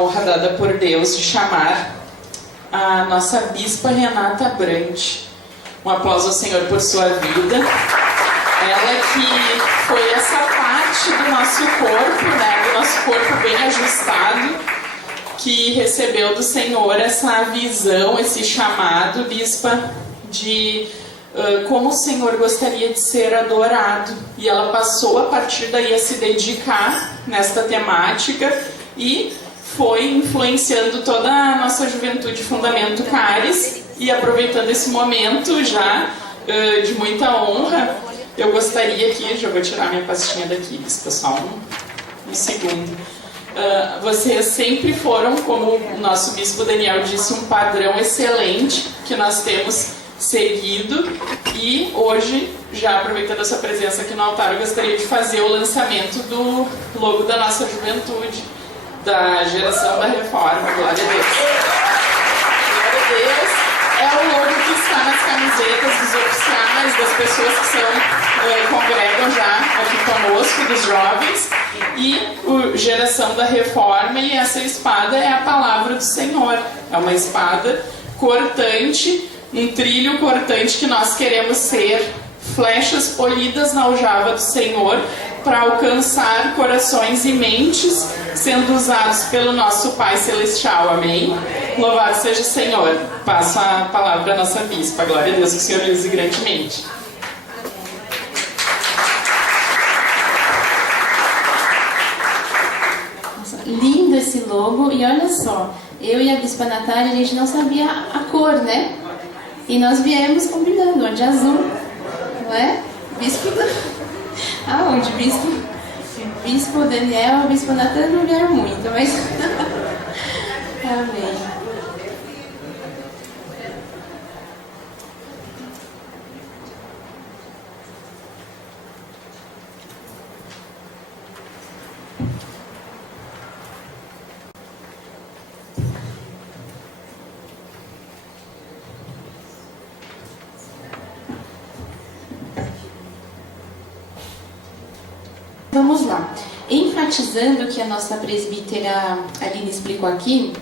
honra dada por Deus de chamar a nossa bispa Renata Brant. Um aplauso ao Senhor por sua vida. Ela que foi essa parte do nosso corpo, né, do nosso corpo bem ajustado, que recebeu do Senhor essa visão, esse chamado, bispa, de como o Senhor gostaria de ser adorado. E ela passou a partir daí a se dedicar nesta temática e foi influenciando toda a nossa juventude Fundamento Caris. E aproveitando esse momento já de muita honra, eu gostaria aqui, já vou tirar minha pastinha daqui, bispa, só um segundo. Vocês sempre foram, como o nosso bispo Daniel disse, um padrão excelente que nós temos seguido, e hoje, já aproveitando a sua presença aqui no altar, eu gostaria de fazer o lançamento do logo da nossa juventude, da geração da reforma. Glória a Deus! Glória a Deus! É o logo que está nas camisetas dos oficiais, das pessoas que congregam já aqui conosco, dos jovens, e o Geração da Reforma, e essa espada é a palavra do Senhor. É uma espada cortante, um trilho cortante que nós queremos ser, flechas polidas na aljava do Senhor, para alcançar corações e mentes, sendo usados pelo nosso Pai Celestial. Amém? Louvado seja o Senhor. Passo a palavra à nossa bispa. Glória a Deus, que o Senhor lhe use grandemente. Nossa, lindo esse logo. E olha só, eu e a bispa Natália, a gente não sabia a cor, né? E nós viemos combinando, ó, de azul, não é? Bispo... Aonde? Bispo Daniel, Bispo Natan não vieram muito, mas... Amém. Vamos lá. Enfatizando o que a nossa presbítera Aline explicou aqui,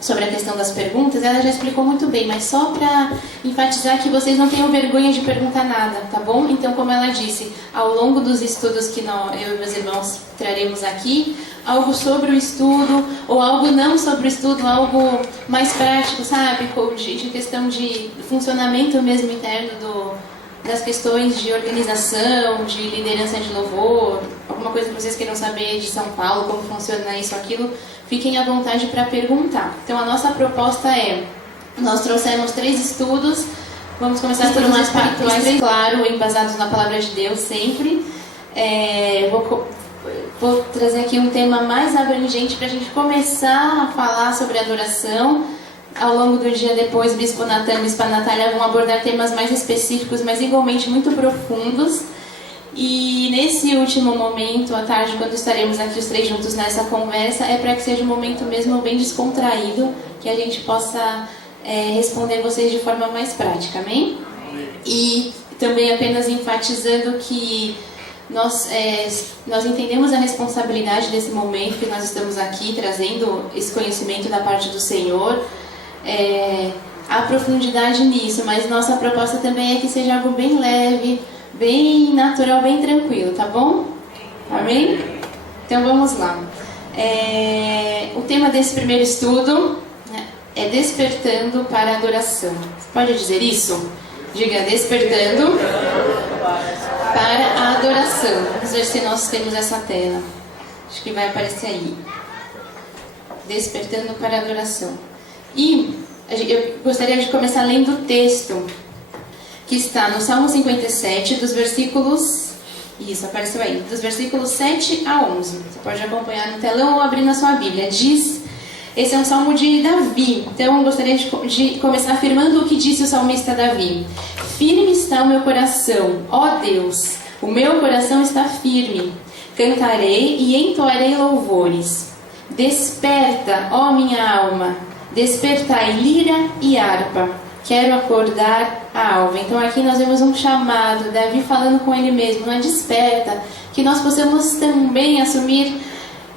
sobre a questão das perguntas, ela já explicou muito bem, mas só para enfatizar que vocês não tenham vergonha de perguntar nada, tá bom? Então, como ela disse, ao longo dos estudos que eu e meus irmãos traremos aqui, algo sobre o estudo, ou algo não sobre o estudo, algo mais prático, sabe? De questão de funcionamento mesmo interno das questões de organização, de liderança de louvor, alguma coisa que vocês queiram saber de São Paulo, como funciona isso, aquilo, fiquem à vontade para perguntar. Então, a nossa proposta é, nós trouxemos 3 estudos, vamos começar por mais espirituais, claro, embasados na Palavra de Deus, sempre. Vou trazer aqui um tema mais abrangente para a gente começar a falar sobre adoração. Ao longo do dia depois, Bispo Natan e Bispa Natália vão abordar temas mais específicos, mas igualmente muito profundos. E nesse último momento, à tarde, quando estaremos aqui os 3 juntos nessa conversa, é para que seja um momento mesmo bem descontraído, que a gente possa responder vocês de forma mais prática, amém? E também apenas enfatizando que nós entendemos a responsabilidade desse momento que nós estamos aqui, trazendo esse conhecimento da parte do Senhor, a profundidade nisso, mas nossa proposta também é que seja algo bem leve, bem natural, bem tranquilo, tá bom? Amém? Então vamos lá. O tema desse primeiro estudo é Despertando para a Adoração. Você pode dizer isso? Diga, despertando para a adoração. Vamos ver se nós temos essa tela. Acho que vai aparecer aí. Despertando para a adoração. E eu gostaria de começar lendo o texto que está no Salmo 57, dos versículos... Isso, apareceu aí. Dos versículos 7 a 11. Você pode acompanhar no telão ou abrir na sua Bíblia. Diz... Esse é um salmo de Davi. Então, eu gostaria de começar afirmando o que disse o salmista Davi. Firme está o meu coração, ó Deus. O meu coração está firme. Cantarei e entoarei louvores. Desperta, ó minha alma. Despertai lira e harpa. Quero acordar a alma. Então aqui nós vemos um chamado, Davi falando com ele mesmo, não é desperta, que nós possamos também assumir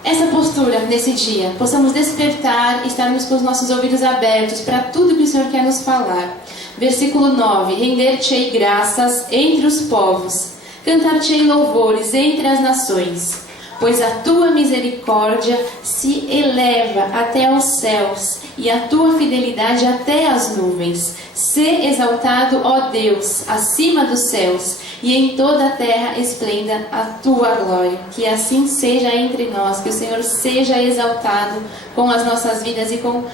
essa postura nesse dia, possamos despertar e estarmos com os nossos ouvidos abertos para tudo que o Senhor quer nos falar. Versículo 9: render-te-ei graças entre os povos, cantar-te-ei louvores entre as nações, pois a tua misericórdia se eleva até aos céus e a tua fidelidade até as nuvens. Sê exaltado, ó Deus, acima dos céus, e em toda a terra esplenda a tua glória. Que assim seja entre nós, que o Senhor seja exaltado com as nossas vidas e com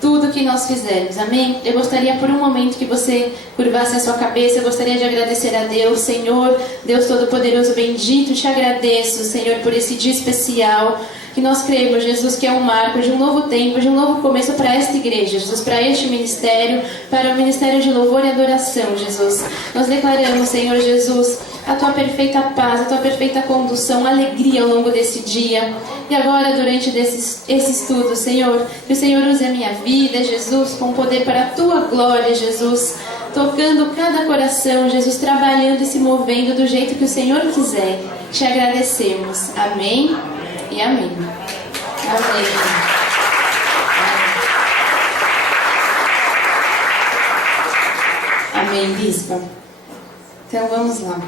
tudo que nós fizermos, amém? Eu gostaria por um momento que você curvasse a sua cabeça. Eu gostaria de agradecer a Deus. Senhor, Deus Todo-Poderoso, bendito, te agradeço, Senhor, por esse dia especial, que nós cremos, Jesus, que é um marco de um novo tempo, de um novo começo para esta igreja, Jesus, para este ministério, para o ministério de louvor e adoração, Jesus. Nós declaramos, Senhor Jesus, a tua perfeita paz, a tua perfeita condução, alegria ao longo desse dia. E agora, durante esse estudo, Senhor, que o Senhor use a minha vida, Jesus, com poder para a tua glória, Jesus, tocando cada coração, Jesus, trabalhando e se movendo do jeito que o Senhor quiser. Te agradecemos. Amém e amém. Amém. Amém, Bispa. Então vamos lá.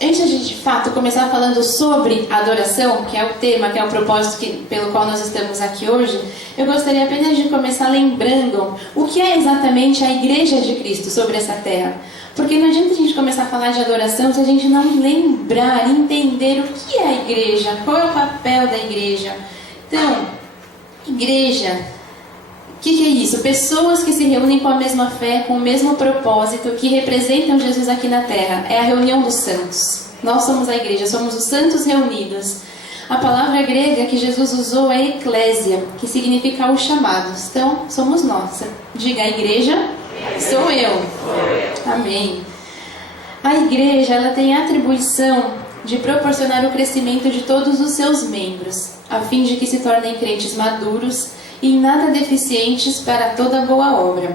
Antes de fato começar falando sobre adoração, que é o tema, que é o propósito pelo qual nós estamos aqui hoje, eu gostaria apenas de começar lembrando o que é exatamente a Igreja de Cristo sobre essa terra. Porque não adianta a gente começar a falar de adoração se a gente não lembrar, entender o que é a igreja, qual é o papel da igreja. Então, igreja, o que é isso? Pessoas que se reúnem com a mesma fé, com o mesmo propósito, que representam Jesus aqui na terra. É a reunião dos santos. Nós somos a igreja, somos os santos reunidos. A palavra grega que Jesus usou é eclésia, que significa os chamados. Então, somos nós. Diga, a igreja sou eu. Amém. A igreja, ela tem a atribuição de proporcionar o crescimento de todos os seus membros, a fim de que se tornem crentes maduros e em nada deficientes para toda boa obra.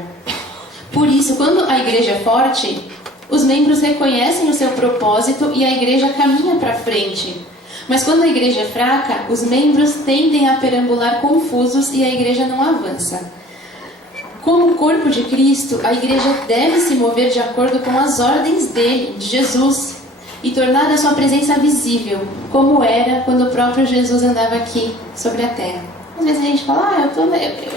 Por isso, quando a igreja é forte, os membros reconhecem o seu propósito e a igreja caminha para frente. Mas quando a igreja é fraca, os membros tendem a perambular confusos e a igreja não avança. Como corpo de Cristo, a igreja deve se mover de acordo com as ordens dele, de Jesus, e tornar a sua presença visível, como era quando o próprio Jesus andava aqui sobre a terra. Às vezes a gente fala,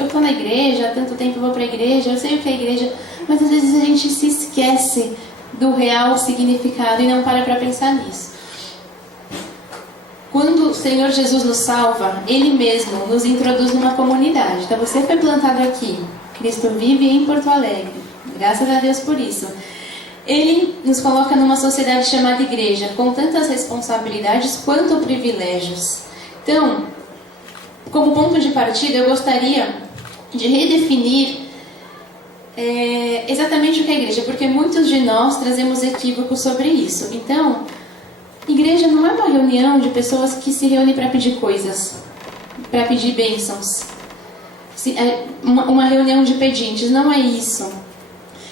eu tô na igreja, há tanto tempo eu vou para a igreja, eu sei o que é a igreja, mas às vezes a gente se esquece do real significado e não para pensar nisso. Quando o Senhor Jesus nos salva, Ele mesmo nos introduz numa comunidade. Então você foi plantado aqui. Cristo vive em Porto Alegre. Graças a Deus por isso. Ele nos coloca numa sociedade chamada igreja, com tantas responsabilidades quanto privilégios. Então, como ponto de partida, eu gostaria de redefinir exatamente o que é a igreja, porque muitos de nós trazemos equívocos sobre isso. Então, igreja não é uma reunião de pessoas que se reúnem para pedir coisas, para pedir bênçãos. Uma reunião de pedintes, não é isso.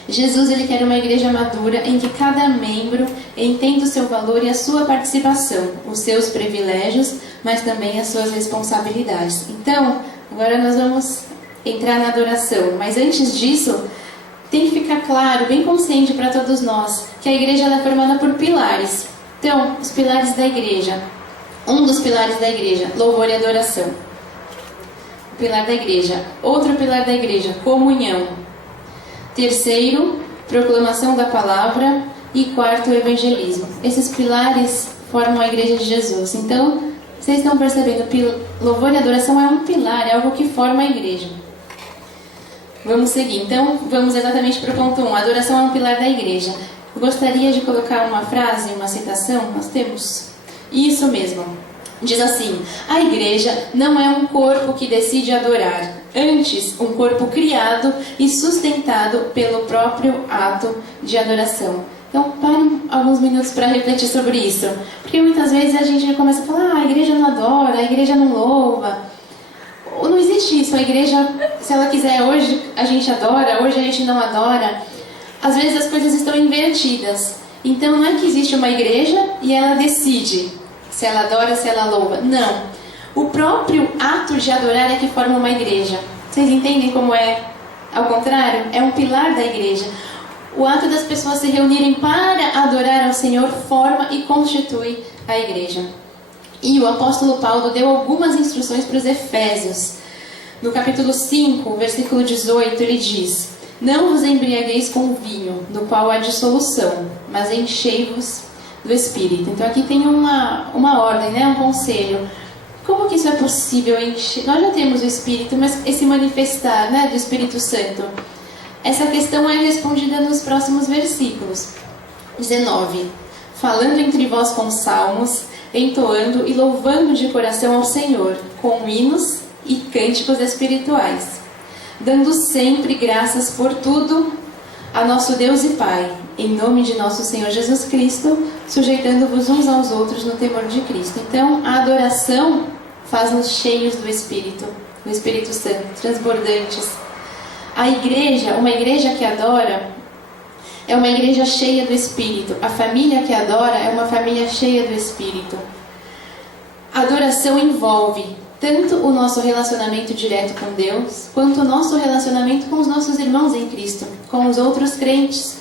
Jesus, ele quer uma igreja madura em que cada membro entenda o seu valor e a sua participação, os seus privilégios, mas também as suas responsabilidades. Então, agora nós vamos entrar na adoração, mas antes disso, tem que ficar claro, bem consciente para todos nós, que a igreja ela é formada por pilares. Então, os pilares da igreja. Um dos pilares da igreja, louvor e adoração. O pilar da igreja. Outro pilar da igreja, comunhão. Terceiro, proclamação da palavra. E quarto, evangelismo. Esses pilares formam a igreja de Jesus. Então, vocês estão percebendo, louvor e adoração é um pilar, é algo que forma a igreja. Vamos seguir. Então, vamos exatamente para o ponto 1. A adoração é um pilar da igreja. Eu gostaria de colocar uma frase, uma citação. Nós temos isso mesmo. Diz assim: a igreja não é um corpo que decide adorar, antes um corpo criado e sustentado pelo próprio ato de adoração. Então, parem alguns minutos para refletir sobre isso. Porque muitas vezes a gente começa a falar, a igreja não adora, a igreja não louva. Não existe isso. A igreja, se ela quiser, hoje a gente adora, hoje a gente não adora. Às vezes as coisas estão invertidas. Então não é que existe uma igreja e ela decide se ela adora, se ela louva. Não. O próprio ato de adorar é que forma uma igreja. Vocês entendem como é? Ao contrário, é um pilar da igreja. O ato das pessoas se reunirem para adorar ao Senhor forma e constitui a igreja. E o apóstolo Paulo deu algumas instruções para os Efésios. No capítulo 5, versículo 18, ele diz: não vos embriagueis com vinho, no qual há dissolução, mas enchei-vos do Espírito. Então aqui tem uma ordem, né? Um conselho. Como que isso é possível? Nós já temos o Espírito, mas esse manifestar, né, do Espírito Santo, essa questão é respondida nos próximos versículos. 19. Falando entre vós com salmos, entoando e louvando de coração ao Senhor, com hinos e cânticos espirituais, dando sempre graças por tudo a nosso Deus e Pai, em nome de nosso Senhor Jesus Cristo, sujeitando-vos uns aos outros no temor de Cristo. Então, a adoração faz-nos cheios do Espírito Santo, transbordantes. A igreja, uma igreja que adora, é uma igreja cheia do Espírito. A família que adora é uma família cheia do Espírito. A adoração envolve tanto o nosso relacionamento direto com Deus, quanto o nosso relacionamento com os nossos irmãos em Cristo, com os outros crentes,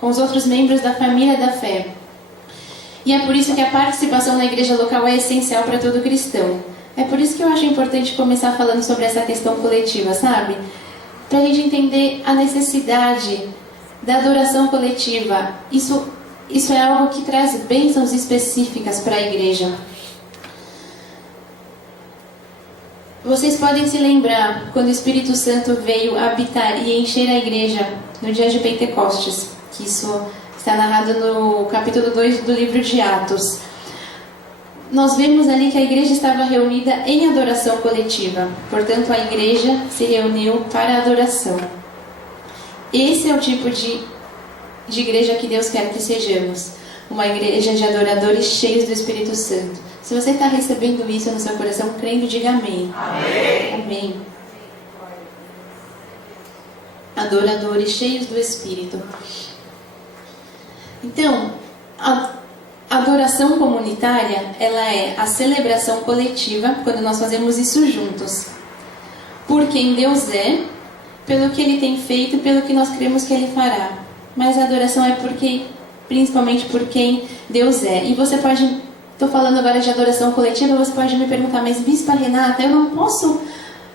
com os outros membros da família da fé. E é por isso que a participação na igreja local é essencial para todo cristão. É por isso que eu acho importante começar falando sobre essa questão coletiva, sabe? Para a gente entender a necessidade da adoração coletiva. Isso é algo que traz bênçãos específicas para a igreja. Vocês podem se lembrar quando o Espírito Santo veio habitar e encher a igreja no dia de Pentecostes, que isso está narrado no capítulo 2 do livro de Atos. Nós vemos ali que a igreja estava reunida em adoração coletiva. Portanto, a igreja se reuniu para a adoração. Esse é o tipo de igreja que Deus quer que sejamos. Uma igreja de adoradores cheios do Espírito Santo. Se você está recebendo isso no seu coração, crendo, diga amém. Amém. Amém. Adoradores cheios do Espírito. Então, a adoração comunitária, ela é a celebração coletiva, quando nós fazemos isso juntos. Por quem Deus é, pelo que Ele tem feito e pelo que nós cremos que Ele fará. Mas a adoração é principalmente por quem Deus é. E você pode... Estou falando agora de adoração coletiva, você pode me perguntar, mas Bispa Renata, eu não posso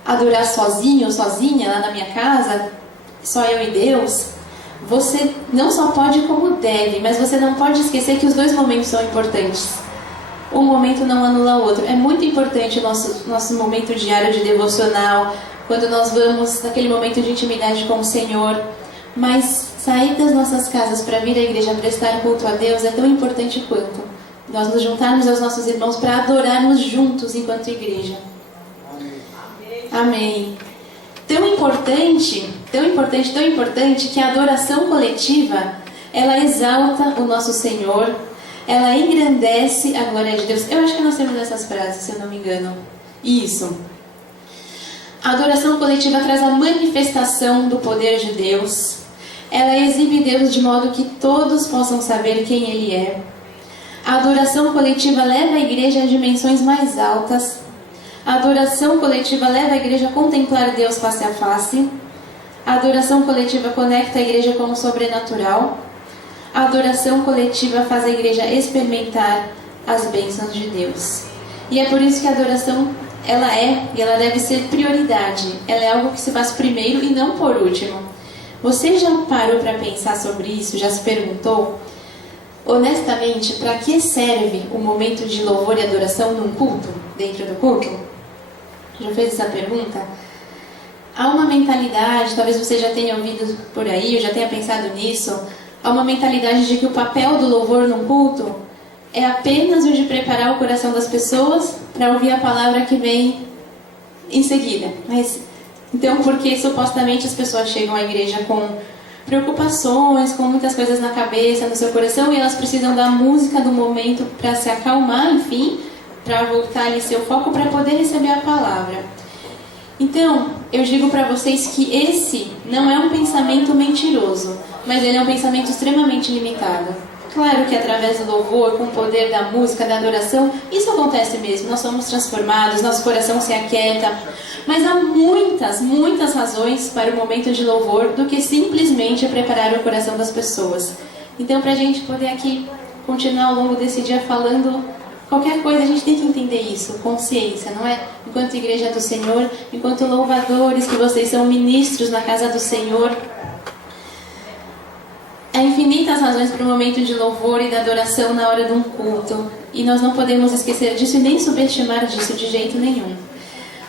adorar sozinho ou sozinha lá na minha casa, só eu e Deus? Você não só pode como deve, mas você não pode esquecer que os dois momentos são importantes. Um momento não anula o outro. É muito importante o nosso momento diário de devocional, quando nós vamos naquele momento de intimidade com o Senhor. Mas sair das nossas casas para vir à igreja prestar culto a Deus é tão importante quanto nós nos juntarmos aos nossos irmãos para adorarmos juntos enquanto igreja. Amém. Amém. Tão importante que a adoração coletiva, ela exalta o nosso Senhor, ela engrandece a glória de Deus. Eu acho que nós temos essas frases, se eu não me engano. Isso. A adoração coletiva traz a manifestação do poder de Deus. Ela exibe Deus de modo que todos possam saber quem Ele é. A adoração coletiva leva a igreja a dimensões mais altas. A adoração coletiva leva a igreja a contemplar Deus face a face. A adoração coletiva conecta a igreja com o sobrenatural. A adoração coletiva faz a igreja experimentar as bênçãos de Deus. E é por isso que a adoração, ela é e ela deve ser prioridade. Ela é algo que se faz primeiro e não por último. Você já parou para pensar sobre isso? Já se perguntou? Honestamente, para que serve o momento de louvor e adoração num culto? Dentro do culto? Já fez essa pergunta? Há uma mentalidade, talvez você já tenha ouvido por aí, ou já tenha pensado nisso, há uma mentalidade de que o papel do louvor num culto é apenas o de preparar o coração das pessoas para ouvir a palavra que vem em seguida. Então, porque supostamente as pessoas chegam à igreja com preocupações, com muitas coisas na cabeça, no seu coração, e elas precisam da música do momento para se acalmar, enfim, para voltar ali seu foco, para poder receber a palavra. Então, eu digo para vocês que esse não é um pensamento mentiroso, mas ele é um pensamento extremamente limitado. Claro que através do louvor, com o poder da música, da adoração, isso acontece mesmo. Nós somos transformados, nosso coração se aquieta. Mas há muitas, muitas razões para o momento de louvor do que simplesmente preparar o coração das pessoas. Então, para a gente poder aqui continuar ao longo desse dia falando qualquer coisa, a gente tem que entender isso, consciência, não é? Enquanto igreja do Senhor, enquanto louvadores, que vocês são ministros na casa do Senhor. Há infinitas razões para o momento de louvor e da adoração na hora de um culto. E nós não podemos esquecer disso e nem subestimar disso de jeito nenhum.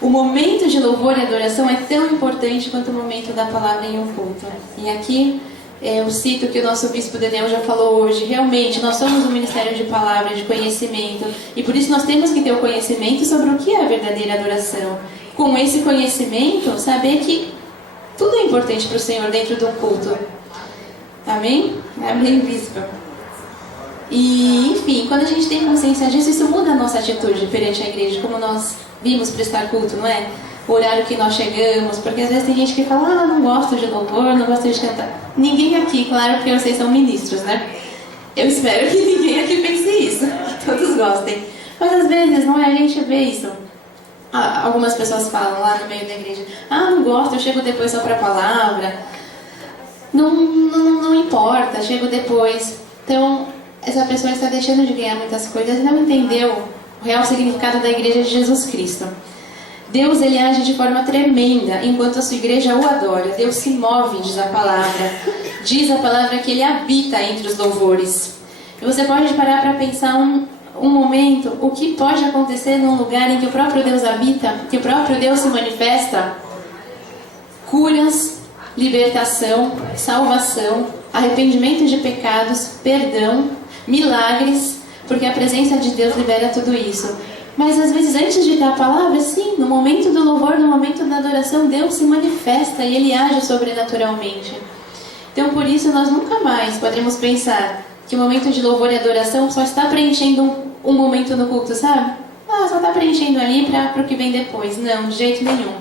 O momento de louvor e adoração é tão importante quanto o momento da palavra em um culto. E aqui eu cito que o nosso bispo Daniel já falou hoje. Realmente, nós somos um ministério de palavra, de conhecimento. E por isso nós temos que ter o conhecimento sobre o que é a verdadeira adoração. Com esse conhecimento, saber que tudo é importante para o Senhor dentro de um culto. Amém? Amém, bispo. E, enfim, quando a gente tem consciência disso, isso muda a nossa atitude perante a igreja, como nós vimos prestar culto, não é? O horário que nós chegamos, porque às vezes tem gente que fala, não gosto de louvor, não gosto de cantar. Ninguém aqui, claro, porque vocês são ministros, né? Eu espero que ninguém aqui pense isso, que todos gostem. Mas às vezes, não é? A gente vê isso. Algumas pessoas falam lá no meio da igreja, não gosto, eu chego depois só para a palavra. Não importa, chego depois. Então, essa pessoa está deixando de ganhar muitas coisas e não entendeu o real significado da igreja de Jesus Cristo. Deus, ele age de forma tremenda enquanto a sua igreja o adora. Deus se move, diz a palavra. Diz a palavra que ele habita entre os louvores. E você pode parar para pensar um momento, o que pode acontecer num lugar em que o próprio Deus habita, que o próprio Deus se manifesta? Curas, libertação, salvação, arrependimento de pecados, perdão, milagres, porque a presença de Deus libera tudo isso. Mas às vezes antes de dar a palavra, sim, no momento do louvor, no momento da adoração, Deus se manifesta e Ele age sobrenaturalmente. Então por isso nós nunca mais podemos pensar que o momento de louvor e adoração só está preenchendo um momento no culto, sabe? Só está preenchendo ali para o que vem depois. Não, de jeito nenhum.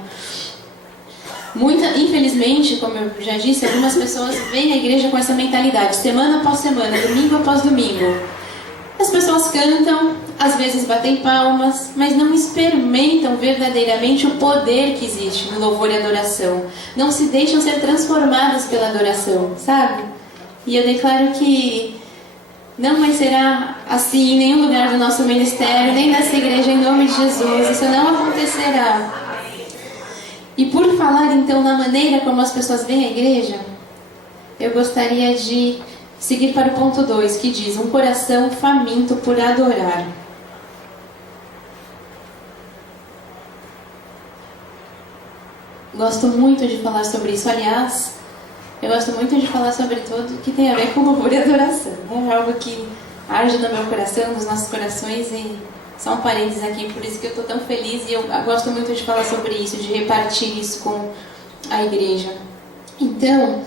Infelizmente, como eu já disse, algumas pessoas vêm à igreja com essa mentalidade, semana após semana, domingo após domingo. As pessoas cantam, às vezes batem palmas, mas não experimentam verdadeiramente o poder que existe no louvor e adoração. Não se deixam ser transformadas pela adoração, sabe? E eu declaro que não mais será assim em nenhum lugar do nosso ministério, nem dessa igreja, em nome de Jesus. Isso não acontecerá. E por falar então na maneira como as pessoas veem a igreja, eu gostaria de seguir para o ponto 2, que diz, um coração faminto por adorar. Gosto muito de falar sobre isso. Aliás, eu gosto muito de falar sobre tudo que tem a ver com louvor e adoração. É algo que arde no meu coração, nos nossos corações, e só um parênteses aqui, por isso que eu estou tão feliz e eu gosto muito de falar sobre isso, de repartir isso com a igreja. Então,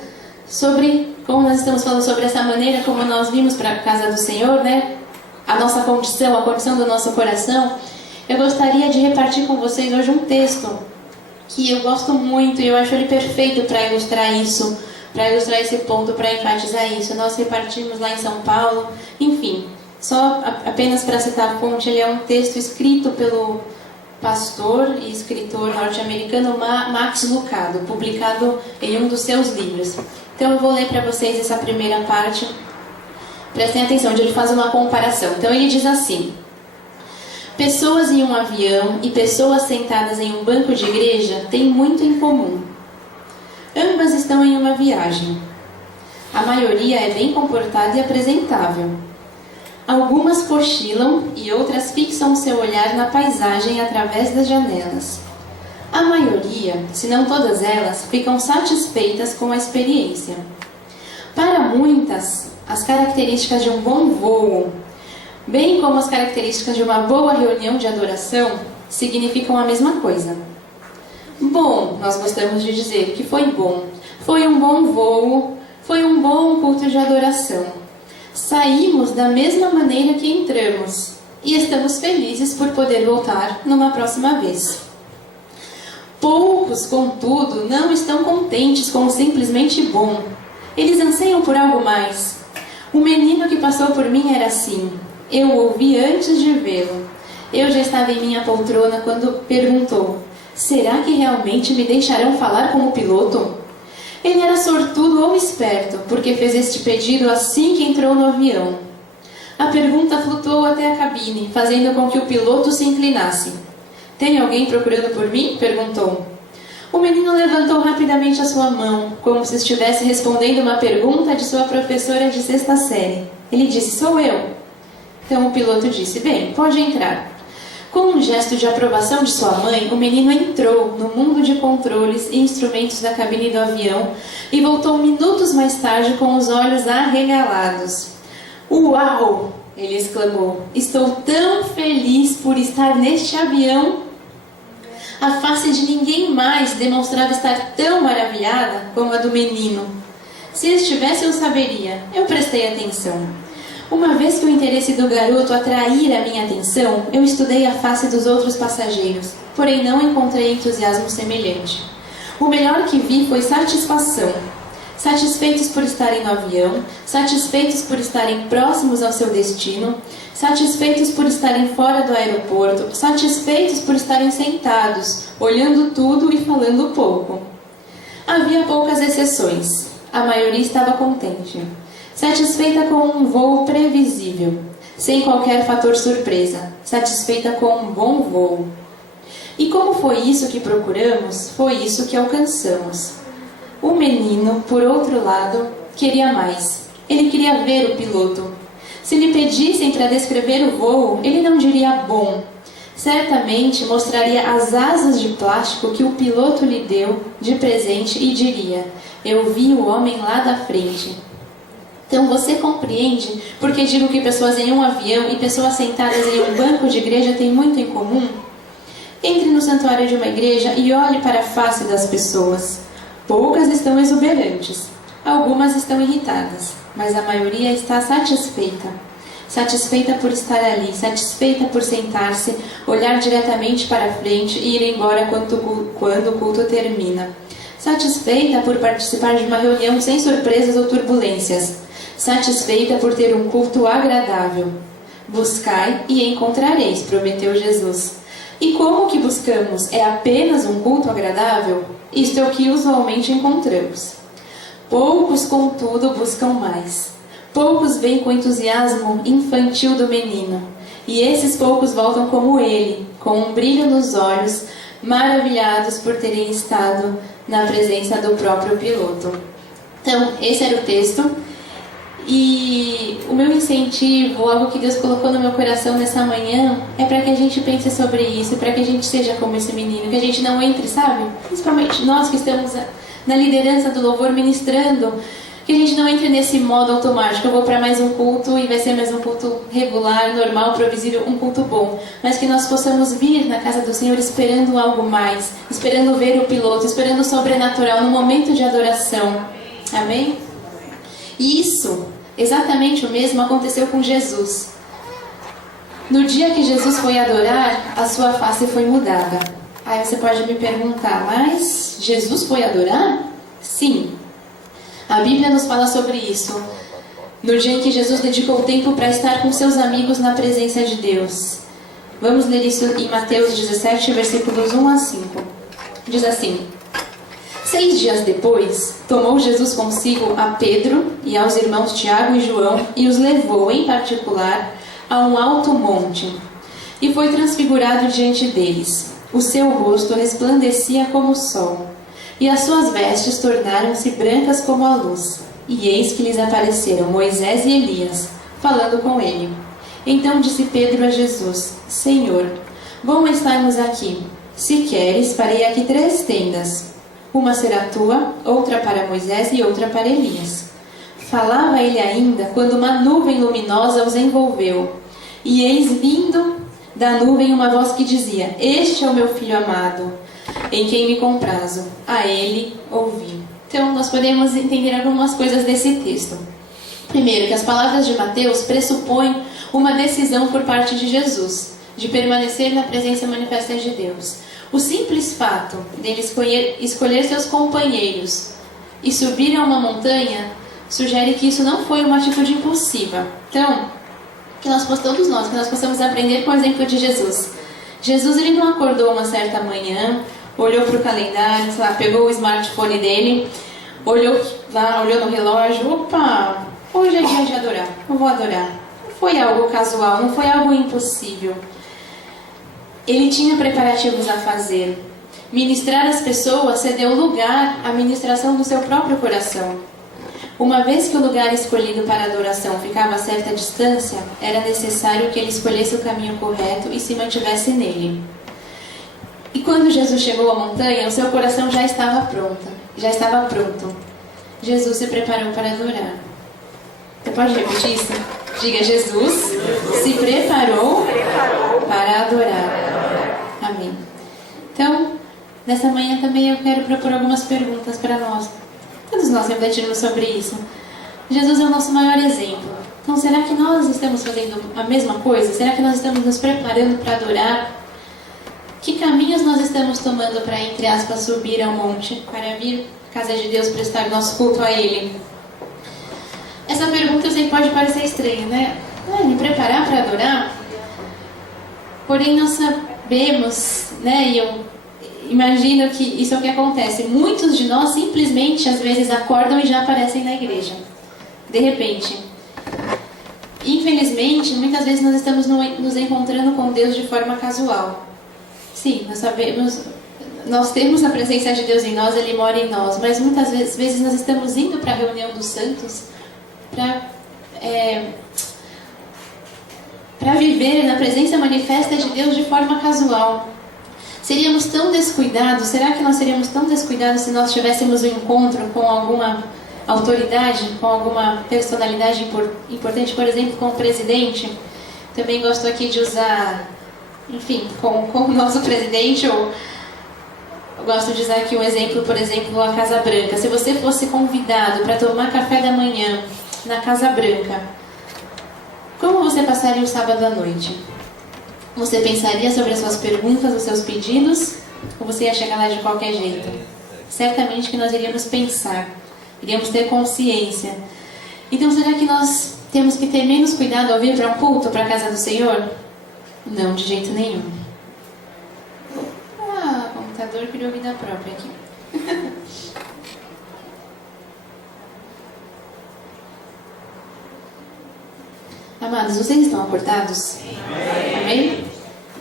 como nós estamos falando sobre essa maneira como nós vimos para a casa do Senhor, né? A nossa condição, a condição do nosso coração, eu gostaria de repartir com vocês hoje um texto que eu gosto muito e eu acho ele perfeito para ilustrar isso, para ilustrar esse ponto, para enfatizar isso. Nós repartimos lá em São Paulo, enfim. Só apenas para citar a fonte, ele é um texto escrito pelo pastor e escritor norte-americano Max Lucado, publicado em um dos seus livros. Então eu vou ler para vocês essa primeira parte. Prestem atenção, onde ele faz uma comparação. Então ele diz assim: pessoas em um avião e pessoas sentadas em um banco de igreja têm muito em comum. Ambas estão em uma viagem. A maioria é bem comportada e apresentável. Algumas cochilam e outras fixam seu olhar na paisagem através das janelas. A maioria, se não todas elas, ficam satisfeitas com a experiência. Para muitas, as características de um bom voo, bem como as características de uma boa reunião de adoração, significam a mesma coisa. Bom, nós gostamos de dizer que foi bom. Foi um bom voo, foi um bom culto de adoração. Saímos da mesma maneira que entramos e estamos felizes por poder voltar numa próxima vez. Poucos, contudo, não estão contentes com o simplesmente bom. Eles anseiam por algo mais. O menino que passou por mim era assim. Eu o ouvi antes de vê-lo. Eu já estava em minha poltrona quando perguntou: será que realmente me deixarão falar como piloto? Ele era sortudo ou esperto, porque fez este pedido assim que entrou no avião. A pergunta flutuou até a cabine, fazendo com que o piloto se inclinasse. Tem alguém procurando por mim? Perguntou. O menino levantou rapidamente a sua mão, como se estivesse respondendo uma pergunta de sua professora de 6ª série. Ele disse: sou eu. Então o piloto disse: bem, pode entrar. Com um gesto de aprovação de sua mãe, o menino entrou no mundo de controles e instrumentos da cabine do avião e voltou minutos mais tarde com os olhos arregalados. Uau! Ele exclamou. Estou tão feliz por estar neste avião. A face de ninguém mais demonstrava estar tão maravilhada como a do menino. Se estivesse, eu saberia. Eu prestei atenção. Uma vez que o interesse do garoto atraíra a minha atenção, eu estudei a face dos outros passageiros, porém não encontrei entusiasmo semelhante. O melhor que vi foi satisfação. Satisfeitos por estarem no avião, satisfeitos por estarem próximos ao seu destino, satisfeitos por estarem fora do aeroporto, satisfeitos por estarem sentados, olhando tudo e falando pouco. Havia poucas exceções. A maioria estava contente. Satisfeita com um voo previsível, sem qualquer fator surpresa, satisfeita com um bom voo. E como foi isso que procuramos, foi isso que alcançamos. O menino, por outro lado, queria mais. Ele queria ver o piloto. Se lhe pedissem para descrever o voo, ele não diria bom. Certamente mostraria as asas de plástico que o piloto lhe deu de presente e diria: eu vi o homem lá da frente. Então você compreende porque digo que pessoas em um avião e pessoas sentadas em um banco de igreja têm muito em comum? Entre no santuário de uma igreja e olhe para a face das pessoas. Poucas estão exuberantes, algumas estão irritadas, mas a maioria está satisfeita. Satisfeita por estar ali, satisfeita por sentar-se, olhar diretamente para a frente e ir embora quando o culto termina. Satisfeita por participar de uma reunião sem surpresas ou turbulências. Satisfeita por ter um culto agradável. Buscai e encontrareis, prometeu Jesus. E como que buscamos? É apenas um culto agradável? Isto é o que usualmente encontramos. Poucos, contudo, buscam mais. Poucos vêm com o entusiasmo infantil do menino. E esses poucos voltam como ele, com um brilho nos olhos, maravilhados por terem estado na presença do próprio piloto. Então, esse era o texto. E o meu incentivo, algo que Deus colocou no meu coração nessa manhã, é para que a gente pense sobre isso, para que a gente seja como esse menino, que a gente não entre, sabe? Principalmente nós que estamos na liderança do louvor ministrando, que a gente não entre nesse modo automático. Eu vou para mais um culto e vai ser mais um culto regular, normal, provisível, um culto bom. Mas que nós possamos vir na casa do Senhor esperando algo mais, esperando ver o piloto, esperando o sobrenatural no momento de adoração. Amém? E isso, exatamente o mesmo, aconteceu com Jesus. No dia que Jesus foi adorar, a sua face foi mudada. Aí você pode me perguntar, mas Jesus foi adorar? Sim. A Bíblia nos fala sobre isso. No dia em que Jesus dedicou tempo para estar com seus amigos na presença de Deus. Vamos ler isso em Mateus 17, versículos 1 a 5. Diz assim: 6 dias depois, tomou Jesus consigo a Pedro e aos irmãos Tiago e João e os levou, em particular, a um alto monte. E foi transfigurado diante deles. O seu rosto resplandecia como o sol, e as suas vestes tornaram-se brancas como a luz. E eis que lhes apareceram Moisés e Elias, falando com ele. Então disse Pedro a Jesus: Senhor, bom estarmos aqui. Se queres, farei aqui 3 tendas. Uma será tua, outra para Moisés e outra para Elias. Falava ele ainda, quando uma nuvem luminosa os envolveu. E eis vindo da nuvem uma voz que dizia: Este é o meu filho amado, em quem me comprazo. A ele ouvi. Então nós podemos entender algumas coisas desse texto. Primeiro, que as palavras de Mateus pressupõem uma decisão por parte de Jesus, de permanecer na presença manifesta de Deus. O simples fato dele escolher seus companheiros e subir a uma montanha sugere que isso não foi uma atitude impulsiva. Então, que nós possamos aprender com o exemplo de Jesus. Jesus, ele não acordou uma certa manhã, olhou para o calendário, sei lá, pegou o smartphone dele, olhou no relógio, opa, hoje é dia de adorar, eu vou adorar. Não foi algo casual, não foi algo impossível. Ele tinha preparativos a fazer. Ministrar as pessoas cedeu lugar à ministração do seu próprio coração. Uma vez que o lugar escolhido para a adoração ficava a certa distância, era necessário que ele escolhesse o caminho correto e se mantivesse nele. E quando Jesus chegou à montanha, o seu coração já estava pronto. Jesus se preparou para adorar. Você pode repetir isso? Diga: Jesus se preparou para adorar. Amém. Então, nessa manhã também eu quero propor algumas perguntas para nós. Todos nós refletirmos sobre isso. Jesus é o nosso maior exemplo. Então, será que nós estamos fazendo a mesma coisa? Será que nós estamos nos preparando para adorar? Que caminhos nós estamos tomando para, entre aspas, subir ao monte, para vir à casa de Deus prestar nosso culto a Ele? Essa pergunta eu sei que pode parecer estranha, né? Me preparar para adorar? Porém, nós sabemos, né? E eu imagino que isso é o que acontece. Muitos de nós simplesmente, às vezes, acordam e já aparecem na igreja. De repente. Infelizmente, muitas vezes nós estamos nos encontrando com Deus de forma casual. Sim, nós temos a presença de Deus em nós, Ele mora em nós, mas muitas vezes nós estamos indo para a reunião dos santos para viver na presença manifesta de Deus de forma casual. Seríamos tão descuidados, será que nós seríamos tão descuidados se nós tivéssemos um encontro com alguma autoridade, com alguma personalidade importante, por exemplo, com o presidente? Também gosto aqui de usar, enfim, com o nosso presidente, ou eu gosto de usar aqui um exemplo, por exemplo, a Casa Branca. Se você fosse convidado para tomar café da manhã na Casa Branca, como você passaria o sábado à noite? Você pensaria sobre as suas perguntas, os seus pedidos, ou você ia chegar lá de qualquer jeito? Certamente que nós iríamos pensar, iríamos ter consciência. Então, será que nós temos que ter menos cuidado ao vir para um culto, para a casa do Senhor? Não, de jeito nenhum. O computador criou vida própria aqui. Amados, vocês estão acordados? Amém?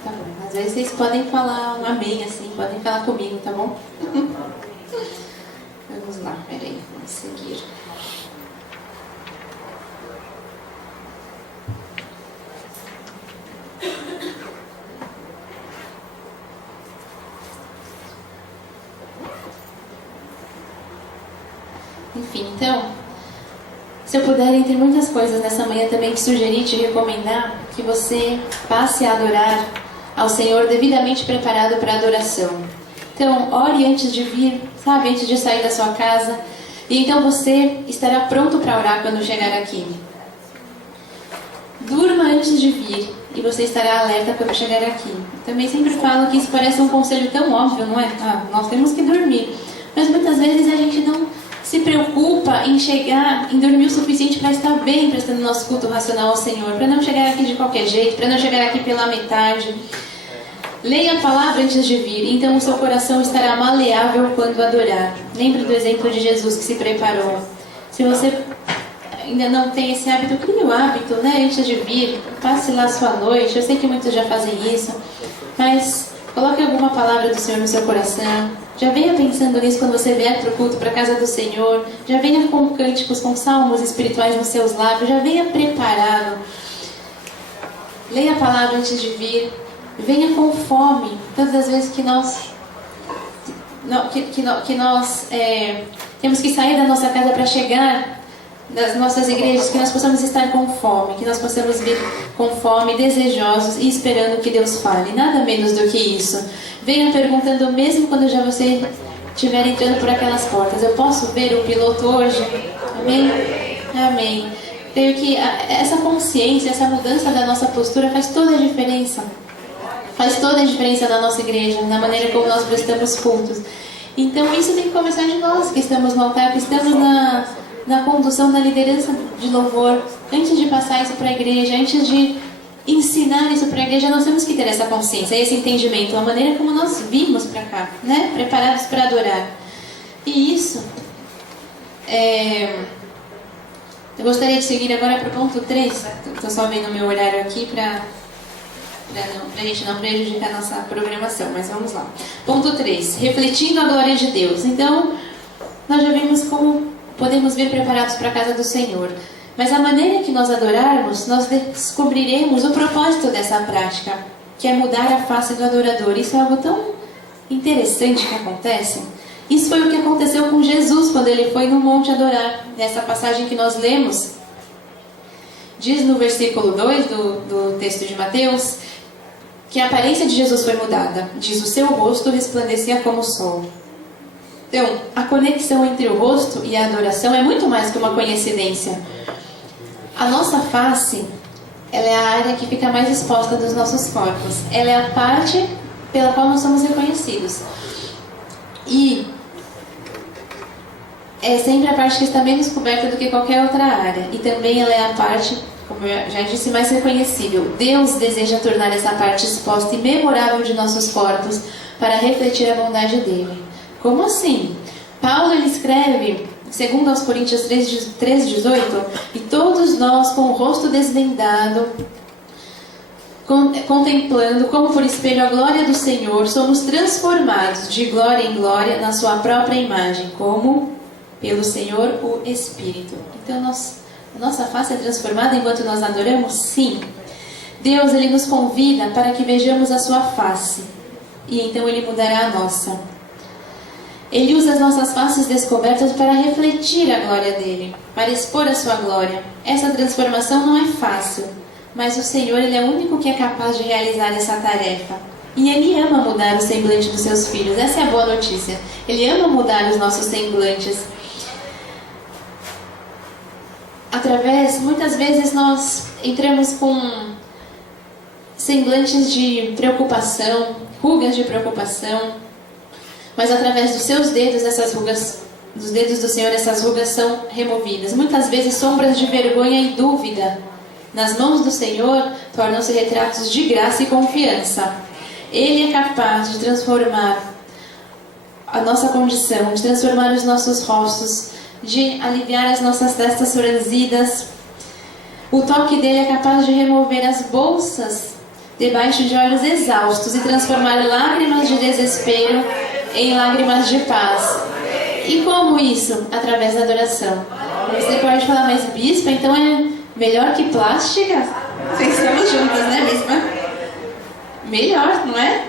Tá bom. Às vezes vocês podem falar um amém assim, podem falar comigo, tá bom? Vamos lá, peraí, vamos seguir. Enfim, então, se eu puder, entre muitas coisas nessa manhã também te sugerir, te recomendar que você passe a adorar ao Senhor devidamente preparado para a adoração. Então, ore antes de vir, sabe, antes de sair da sua casa, e então você estará pronto para orar quando chegar aqui. Durma antes de vir, e você estará alerta quando chegar aqui. Também sempre falo que isso parece um conselho tão óbvio, não é? Nós temos que dormir. Mas muitas vezes a gente não se preocupa em chegar, em dormir o suficiente para estar bem prestando nosso culto racional ao Senhor, para não chegar aqui de qualquer jeito, para não chegar aqui pela metade. Leia a palavra antes de vir, então o seu coração estará maleável quando adorar. Lembre do exemplo de Jesus que se preparou. Se você ainda não tem esse hábito, crie o hábito, né? Antes de vir, passe lá a sua noite. Eu sei que muitos já fazem isso, mas coloque alguma palavra do Senhor no seu coração. Já venha pensando nisso quando você vier para o culto, para a casa do Senhor. Já venha com cânticos, com salmos espirituais nos seus lábios. Já venha preparado. Leia a palavra antes de vir. Venha com fome. Todas as vezes que nós temos que sair da nossa casa para chegar das nossas igrejas, que nós possamos estar com fome, que nós possamos vir com fome, desejosos e esperando que Deus fale. Nada menos do que isso. Venha perguntando mesmo quando já você estiver entrando por aquelas portas: eu posso ver o piloto hoje? Amém? Amém. Creio que essa consciência, essa mudança da nossa postura faz toda a diferença. Faz toda a diferença na nossa igreja, na maneira como nós prestamos cultos. Então isso tem que começar de nós, que estamos no altar, que estamos na condução da liderança de louvor, antes de passar isso para a igreja, antes de ensinar isso para a igreja, nós temos que ter essa consciência, esse entendimento, a maneira como nós vimos para cá, né? Preparados para adorar. E isso, eu gostaria de seguir agora para o ponto 3, estou só vendo o meu horário aqui para a gente não prejudicar a nossa programação, mas vamos lá. Ponto 3, refletindo a glória de Deus. Então, nós já vimos como podemos vir preparados para a casa do Senhor. Mas a maneira que nós adorarmos, nós descobriremos o propósito dessa prática, que é mudar a face do adorador. Isso é algo tão interessante que acontece. Isso foi o que aconteceu com Jesus quando ele foi no monte adorar. Nessa passagem que nós lemos, diz no versículo 2 do texto de Mateus, que a aparência de Jesus foi mudada. Diz, o seu rosto resplandecia como o sol. Então, a conexão entre o rosto e a adoração é muito mais que uma coincidência. A nossa face, ela é a área que fica mais exposta dos nossos corpos. Ela é a parte pela qual nós somos reconhecidos. E é sempre a parte que está menos coberta do que qualquer outra área. E também ela é a parte, como eu já disse, mais reconhecível. Deus deseja tornar essa parte exposta e memorável de nossos corpos para refletir a bondade dele. Como assim? Paulo ele escreve, segundo aos Coríntios 3:18, e todos nós com o rosto desvendado, contemplando como por espelho a glória do Senhor, somos transformados de glória em glória na sua própria imagem, como pelo Senhor o Espírito. Então a nossa face é transformada enquanto nós adoramos? Sim. Deus ele nos convida para que vejamos a sua face, e então ele mudará a nossa. Ele usa as nossas faces descobertas para refletir a glória dele, para expor a sua glória. Essa transformação não é fácil, mas o Senhor ele é o único que é capaz de realizar essa tarefa. E ele ama mudar o semblante dos seus filhos. Essa é a boa notícia. Ele ama mudar os nossos semblantes. Muitas vezes nós entramos com semblantes de preocupação, rugas de preocupação, mas através dos seus dedos, essas rugas, dos dedos do Senhor, essas rugas são removidas. Muitas vezes sombras de vergonha e dúvida nas mãos do Senhor tornam-se retratos de graça e confiança. Ele é capaz de transformar a nossa condição, de transformar os nossos rostos, de aliviar as nossas testas franzidas. O toque dele é capaz de remover as bolsas debaixo de olhos exaustos e transformar lágrimas de desespero em lágrimas de paz. E como isso? Através da adoração. Você pode falar, mas bispa, então é melhor que plástica? Estamos juntas, né, bispa? Melhor, não é?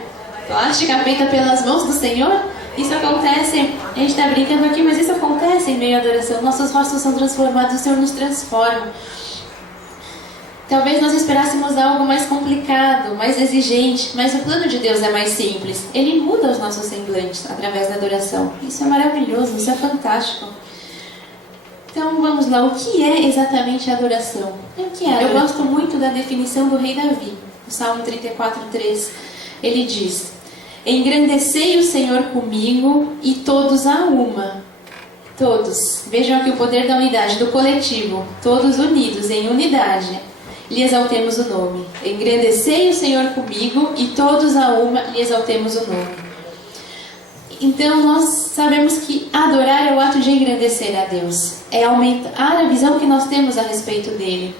Plástica feita pelas mãos do Senhor? Isso acontece, a gente está brincando aqui, mas isso acontece em meio à adoração. Nossos rostos são transformados, o Senhor nos transforma. Talvez nós esperássemos algo mais complicado, mais exigente, mas o plano de Deus é mais simples. Ele muda os nossos semblantes através da adoração. Isso é maravilhoso, isso é fantástico. Então vamos lá, o que é exatamente a adoração? Eu gosto muito da definição do rei Davi. No Salmo 34:3, ele diz: engrandecei o Senhor comigo e todos a uma. Todos. Vejam aqui o poder da unidade, do coletivo. Todos unidos em unidade. Lhe exaltemos o nome. Engrandecei o Senhor comigo e todos a uma lhe exaltemos o nome. Então nós sabemos que adorar é o ato de engrandecer a Deus. É aumentar a visão que nós temos a respeito dele.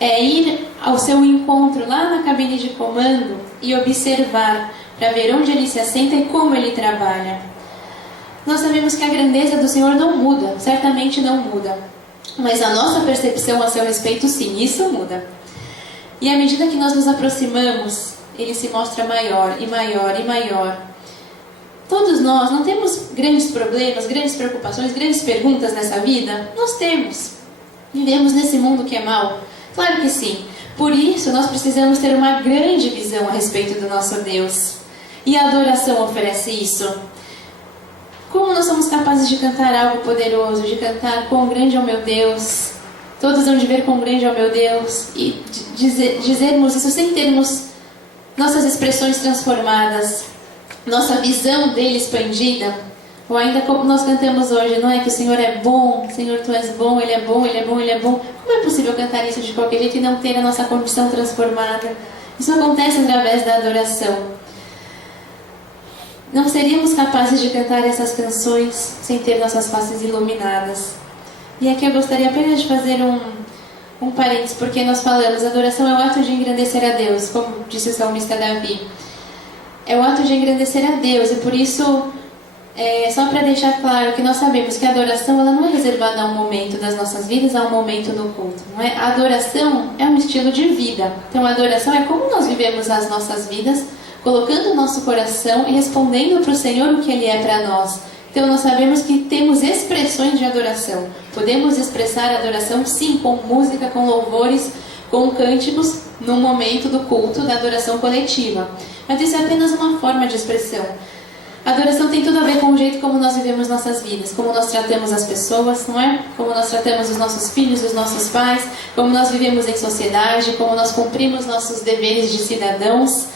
É ir ao seu encontro lá na cabine de comando e observar para ver onde ele se assenta e como ele trabalha. Nós sabemos que a grandeza do Senhor não muda, certamente não muda. Mas a nossa percepção a seu respeito, sim, isso muda. E à medida que nós nos aproximamos, ele se mostra maior e maior e maior. Todos nós não temos grandes problemas, grandes preocupações, grandes perguntas nessa vida? Nós temos. Vivemos nesse mundo que é mau? Claro que sim. Por isso, nós precisamos ter uma grande visão a respeito do nosso Deus. E a adoração oferece isso. Como nós somos capazes de cantar algo poderoso, de cantar quão grande é o meu Deus, todos vão de ver quão grande é o meu Deus, e dizermos isso sem termos nossas expressões transformadas, nossa visão dele expandida, Ou ainda como nós cantamos hoje, não é que o Senhor é bom, Senhor, Tu és bom, Ele é bom, Ele é bom, Ele é bom. Como é possível cantar isso de qualquer jeito e não ter a nossa condição transformada? Isso acontece através da adoração. Não seríamos capazes de cantar essas canções sem ter nossas faces iluminadas. E aqui eu gostaria apenas de fazer um parênteses, porque nós falamos, adoração é o ato de engrandecer a Deus, como disse o salmista Davi. É o ato de engrandecer a Deus, e por isso, só para deixar claro que nós sabemos que a adoração ela não é reservada a um momento das nossas vidas, a um momento no culto. Não é? A adoração é um estilo de vida. Então a adoração é como nós vivemos as nossas vidas, colocando o nosso coração e respondendo para o Senhor o que Ele é para nós. Então nós sabemos que temos expressões de adoração. Podemos expressar a adoração sim, com música, com louvores, com cânticos, no momento do culto, da adoração coletiva. Mas isso é apenas uma forma de expressão. A adoração tem tudo a ver com o jeito como nós vivemos nossas vidas, como nós tratamos as pessoas, não é? Como nós tratamos os nossos filhos, os nossos pais, como nós vivemos em sociedade, como nós cumprimos nossos deveres de cidadãos,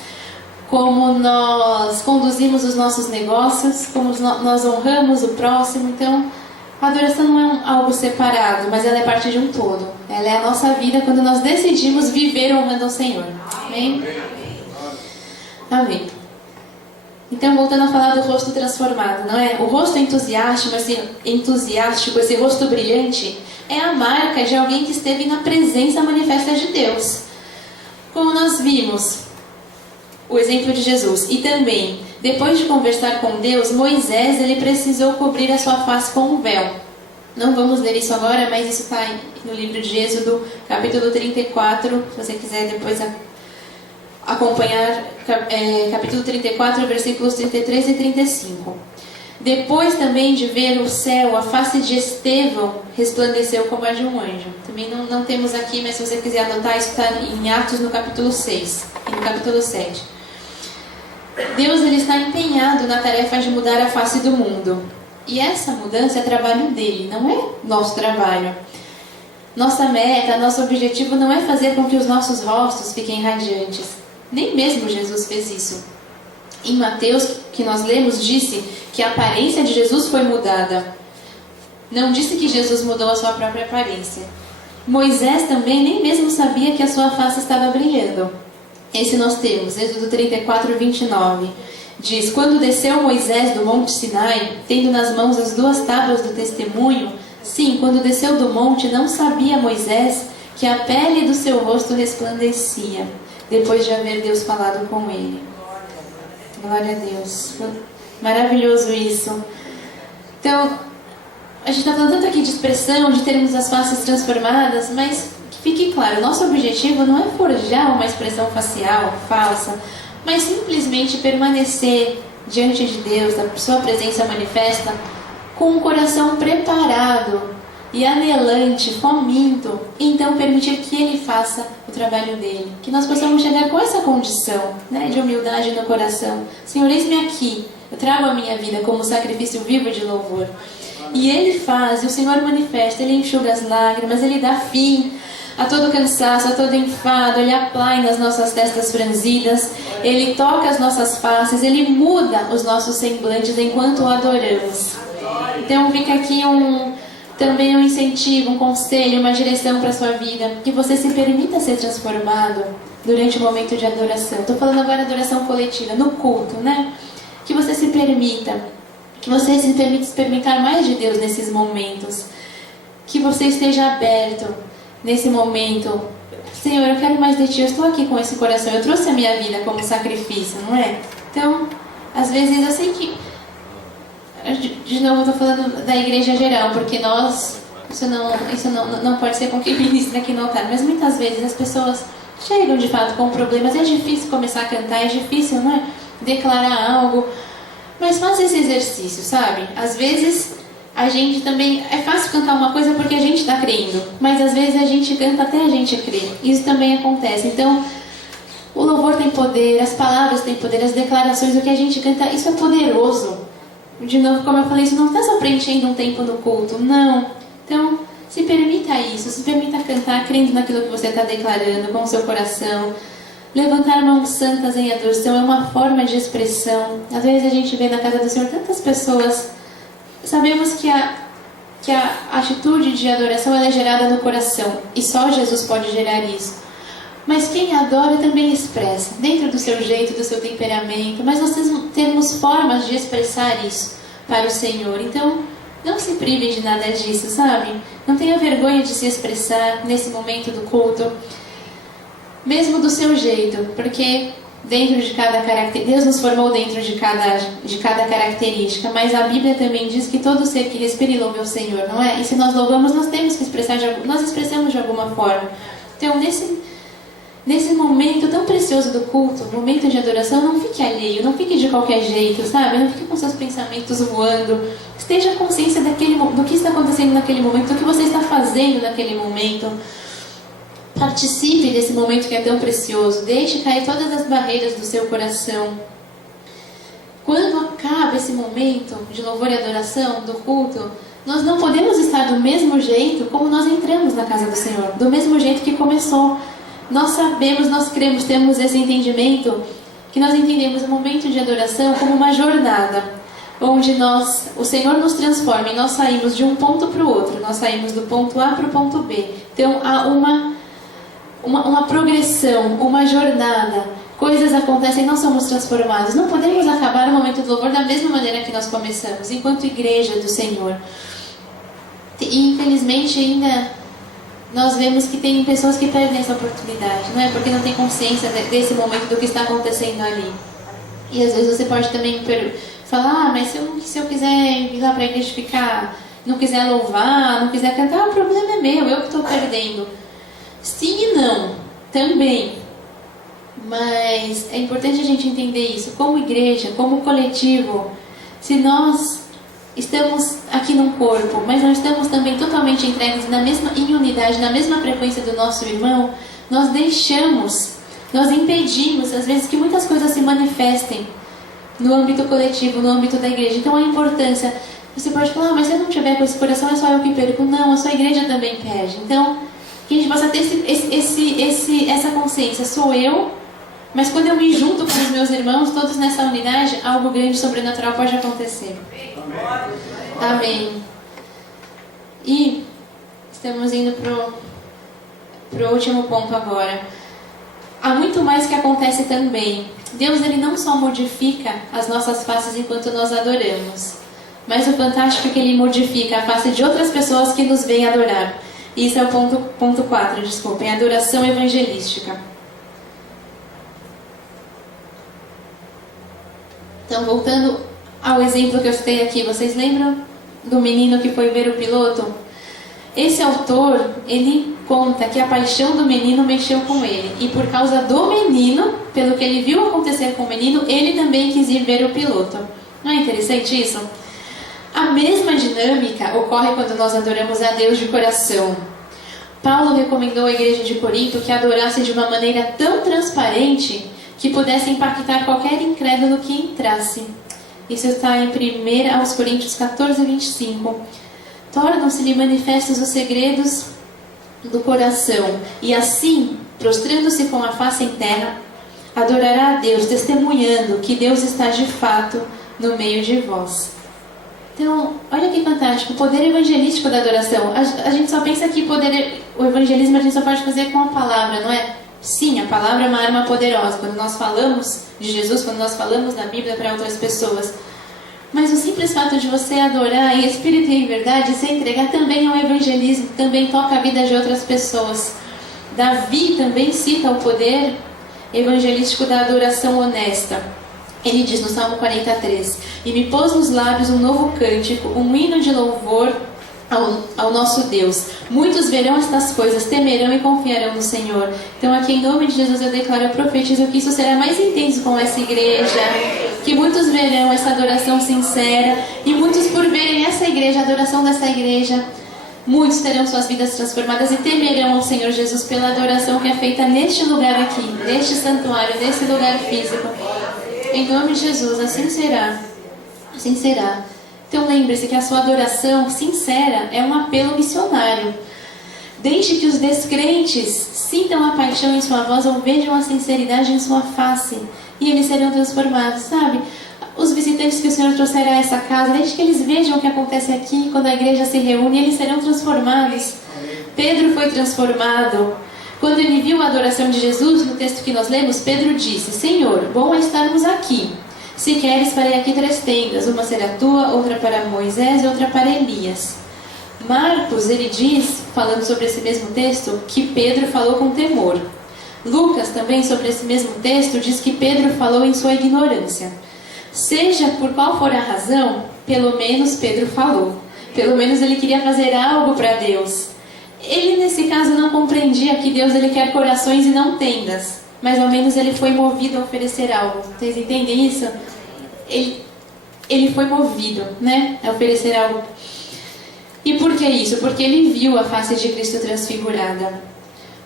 como nós conduzimos os nossos negócios, como nós honramos o próximo. Então, a adoração não é algo separado, mas ela é parte de um todo. Ela é a nossa vida quando nós decidimos viver honrando ao Senhor. Amém? Amém. Então, voltando a falar do rosto transformado, não é? O rosto entusiástico, esse rosto brilhante, é a marca de alguém que esteve na presença manifesta de Deus. Como nós vimos, o exemplo de Jesus. E também, depois de conversar com Deus, Moisés ele precisou cobrir a sua face com um véu. Não vamos ler isso agora, mas isso está no livro de Êxodo, capítulo 34, se você quiser depois acompanhar, capítulo 34, versículos 33 e 35. Depois também de ver o céu, a face de Estevão resplandeceu como a de um anjo. Também não temos aqui, mas se você quiser anotar, isso está em Atos no capítulo 6 e no capítulo 7. Deus ele está empenhado na tarefa de mudar a face do mundo. E essa mudança é trabalho dele, não é nosso trabalho. Nossa meta, nosso objetivo não é fazer com que os nossos rostos fiquem radiantes. Nem mesmo Jesus fez isso. Em Mateus, que nós lemos, disse que a aparência de Jesus foi mudada. Não disse que Jesus mudou a sua própria aparência. Moisés também nem mesmo sabia que a sua face estava brilhando. Esse nós temos, Êxodo 34, 29. Diz, quando desceu Moisés do monte Sinai, tendo nas mãos as 2 tábuas do testemunho, sim, quando desceu do monte, não sabia Moisés que a pele do seu rosto resplandecia, depois de haver Deus falado com ele. Glória a Deus. Maravilhoso isso. Então, a gente está falando tanto aqui de expressão, de termos as faces transformadas, mas que fique claro, nosso objetivo não é forjar uma expressão facial falsa, mas simplesmente permanecer diante de Deus, da sua presença manifesta, com um coração preparado e anelante, faminto, e então permitir que Ele faça o trabalho dele. Que nós possamos chegar com essa condição, né, de humildade no coração. Senhor, eis-me aqui, eu trago a minha vida como sacrifício vivo de louvor. E Ele faz, e o Senhor manifesta, Ele enxuga as lágrimas, Ele dá fim a todo cansaço, a todo enfado, Ele aplana as nossas testas franzidas, Ele toca as nossas faces, Ele muda os nossos semblantes enquanto o adoramos. Então fica aqui também um incentivo, um conselho, uma direção para a sua vida, que você se permita ser transformado durante o momento de adoração. Estou falando agora de adoração coletiva, no culto, né? Que você se permita experimentar mais de Deus nesses momentos, que você esteja aberto nesse momento. Senhor, eu quero mais de Ti, eu estou aqui com esse coração, eu trouxe a minha vida como sacrifício, não é? Então, às vezes eu sei que, de novo eu estou falando da igreja geral, porque isso não pode ser com quem ministra aqui no altar, mas muitas vezes as pessoas chegam de fato com problemas, é difícil começar a cantar, é difícil, não é? Declarar algo, mas faça esse exercício, sabe? Às vezes a gente também, é fácil cantar uma coisa porque a gente está crendo, mas às vezes a gente canta até a gente crer, isso também acontece. Então, o louvor tem poder, as palavras têm poder, as declarações, o que a gente canta, isso é poderoso. De novo, como eu falei, isso não está só preenchendo um tempo no culto, não. Então, se permita isso, se permita cantar crendo naquilo que você está declarando com o seu coração. Levantar mãos santas em adoração é uma forma de expressão. Às vezes a gente vê na casa do Senhor tantas pessoas sabemos que a atitude de adoração ela é gerada no coração, e só Jesus pode gerar isso. Mas quem adora também expressa, dentro do seu jeito, do seu temperamento, mas nós temos formas de expressar isso para o Senhor. Então, não se privem de nada disso, sabe? Não tenha vergonha de se expressar nesse momento do culto, mesmo do seu jeito, porque dentro de cada característica, Deus nos formou dentro de cada característica, mas a Bíblia também diz que todo ser que respira e louve ao Senhor, não é? E se nós louvamos, nós temos que expressar, nós expressamos de alguma forma. Então, nesse momento tão precioso do culto, momento de adoração, não fique alheio, não fique de qualquer jeito, sabe? Não fique com seus pensamentos voando. Esteja consciência do que está acontecendo naquele momento, do que você está fazendo naquele momento. Participe desse momento que é tão precioso. Deixe cair todas as barreiras do seu coração. Quando acaba esse momento de louvor e adoração, do culto, nós não podemos estar do mesmo jeito como nós entramos na casa do Senhor, do mesmo jeito que começou. Nós sabemos, nós cremos, temos esse entendimento, que nós entendemos o momento de adoração como uma jornada, onde o Senhor nos transforma e nós saímos de um ponto para o outro, nós saímos do ponto A para o ponto B. Então há uma progressão, uma jornada, coisas acontecem, nós somos transformados. Não podemos acabar o momento do louvor da mesma maneira que nós começamos, enquanto igreja do Senhor. E infelizmente ainda nós vemos que tem pessoas que perdem essa oportunidade, não é? Porque não tem consciência desse momento, do que está acontecendo ali. E às vezes você pode também falar, mas se eu quiser ir lá para a igreja ficar, não quiser louvar, não quiser cantar, o problema é meu, eu que estou perdendo. Sim e não, também. Mas é importante a gente entender isso, como igreja, como coletivo. Se nós estamos aqui num corpo, mas não estamos também totalmente entregues em unidade, na mesma frequência do nosso irmão, nós impedimos, às vezes, que muitas coisas se manifestem no âmbito coletivo, no âmbito da igreja. Então a importância, você pode falar, mas se eu não tiver com esse coração, é só eu que perco. Não, a sua igreja também perde. Então, que a gente possa ter essa consciência, sou eu, mas quando eu me junto com os meus irmãos, todos nessa unidade, algo grande, sobrenatural pode acontecer. Amém. E estamos indo pro último ponto agora. Há muito mais que acontece também. Deus, ele não só modifica as nossas faces enquanto nós adoramos, mas o fantástico é que ele modifica a face de outras pessoas que nos vêm adorar. E isso é o ponto 4, desculpem, adoração evangelística. Então, voltando ao exemplo que eu citei aqui, vocês lembram do menino que foi ver o piloto? Esse autor, ele conta que a paixão do menino mexeu com ele. E por causa do menino, pelo que ele viu acontecer com o menino, ele também quis ir ver o piloto. Não é interessante isso? A mesma dinâmica ocorre quando nós adoramos a Deus de coração. Paulo recomendou à igreja de Corinto que adorasse de uma maneira tão transparente que pudesse impactar qualquer incrédulo que entrasse. Isso está em 1 Coríntios 14, 25. Tornam-se-lhe manifestos os segredos do coração, e assim, prostrando-se com a face em terra, adorará a Deus, testemunhando que Deus está de fato no meio de vós. Então, olha que fantástico, o poder evangelístico da adoração. A gente só pensa que o evangelismo a gente só pode fazer com a palavra, não é? Sim, a palavra é uma arma poderosa. Quando nós falamos de Jesus, quando nós falamos da Bíblia para outras pessoas. Mas o simples fato de você adorar em espírito e em verdade, se entregar também ao evangelismo, também toca a vida de outras pessoas. Davi também cita o poder evangelístico da adoração honesta. Ele diz no Salmo 43, e me pôs nos lábios um novo cântico, um hino de louvor ao nosso Deus. Muitos verão estas coisas, temerão e confiarão no Senhor. Então aqui em nome de Jesus eu declaro, eu profetizo que isso será mais intenso com essa igreja, que muitos verão essa adoração sincera, e muitos por verem essa igreja, a adoração dessa igreja, muitos terão suas vidas transformadas e temerão ao Senhor Jesus pela adoração que é feita neste lugar aqui, neste santuário, nesse lugar físico. Em nome de Jesus, assim será. Assim será. Então lembre-se que a sua adoração sincera é um apelo missionário. Deixe que os descrentes sintam a paixão em sua voz ou vejam a sinceridade em sua face, e eles serão transformados, sabe? Os visitantes visitantes que o Senhor trouxer a essa casa, desde que eles vejam o que acontece aqui, quando a igreja se reúne, eles serão transformados. Pedro foi transformado. Quando ele viu a adoração de Jesus, no texto que nós lemos, Pedro disse: Senhor, bom é estarmos aqui. Se queres, farei aqui 3 tendas, uma será tua, outra para Moisés e outra para Elias. Marcos, ele diz, falando sobre esse mesmo texto, que Pedro falou com temor. Lucas, também sobre esse mesmo texto, diz que Pedro falou em sua ignorância. Seja por qual for a razão, pelo menos Pedro falou. Pelo menos ele queria fazer algo para Deus. Ele, nesse caso, não compreendia que Deus ele quer corações e não tendas. Mas ao menos ele foi movido a oferecer algo. Vocês entendem isso? Ele foi movido, né, a oferecer algo. E por que isso? Porque ele viu a face de Cristo transfigurada.